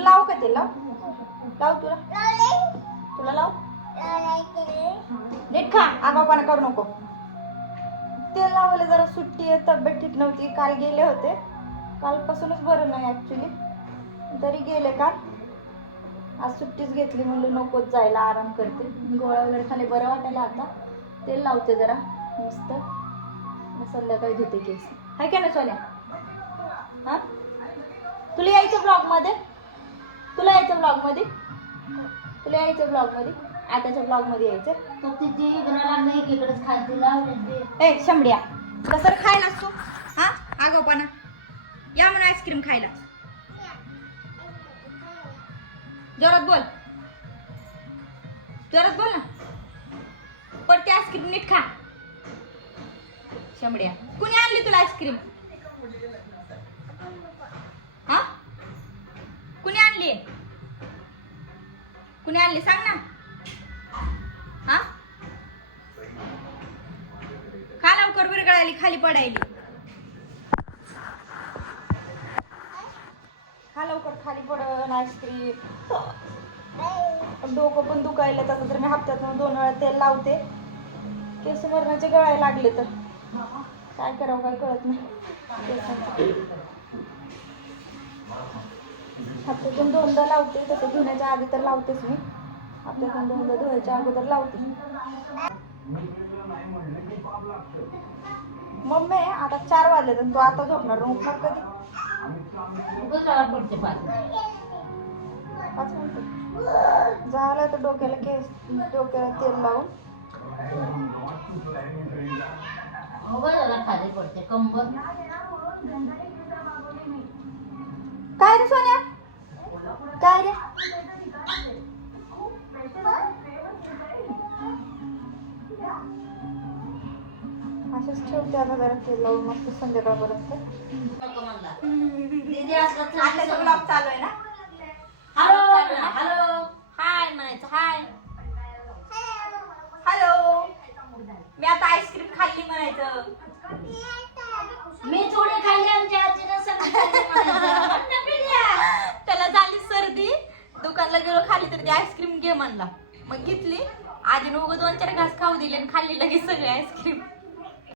तुला लाव का ते लाव. लाव तुला. तुला लाव. नीट खा. आगाऊपणा करू नको. तेल लावायला जरा सुट्टी आहे तब्येत ठीक नव्हती. काल गेले होते. कालपासूनच बरं नाही ॲक्च्युली तरी गेले काल. आज सुट्टीच घेतली म्हणलं नकोच जायला आराम करते. गोळ्या वगैरे खाली बरं वाटायला आता. तेल लावते जरा मस्त. मग संध्याकाळी धुते केस. हाय का ना सोन्या? हा? तुला यायचं ब्लॉगमध्ये तुला यायचं ब्लॉगमध्ये तुला यायचं ब्लॉगमध्ये आताच्या ब्लॉगमध्ये यायचं? तो तिथे इकडं लागलं एकीकडेच खालती लावले ते ए शंभड्या कसं खायला असतो हा? आगाऊपणा या म्हणून आईस्क्रीम खायला. जोरात बोल. जोरात बोल ना. पडते आईस्क्रीम नीट खा. शंभड्या कुणी आणली तुला आईस्क्रीम हा कुणी आणली कुणी आणली? सांग ना. हा? खा लवकर विरगळाली खाली पडायली. खा लवकर खाली पडन आईस्क्रीम डोकं पण दुखायला तसं तर मी हप्त्यातून दोन वेळा तेल लावते. केस मरणाचे गळायला लागले तर. काय करावं काय कळत नाही. हप्त्यातून दोनदा लावते तसं धुण्याच्या आधी तर लावतेच मी. हप्त्यातून दोनदा धुवायच्या अगोदर लावते. मम्मी आता चार वाजले तर तू आता झोपणार उठणार कधी? पाच मिनिटं. झालं तर डोक्याला केस डोक्याला तेल लावून. खाली पडते कंबर. असेच ठेवते आता जरा तेल लावून मस्त संध्याकाळपर्यंत. चालू आहे ना? Hello hello. हाय म्हणायचं हाय. हॅलो. मी आता आईस्क्रीम खाल्ली म्हणायचं. मी थोडी खाल्ली आमच्या आजीनं. त्याला झाली सर्दी. दुकानला गेलो खाली तर ती आईस्क्रीम घे म्हणला. मग घेतली. आजीने उगं दोन चार घास खाऊ दिले आणि खाल्ली लगेच सगळी आईस्क्रीम.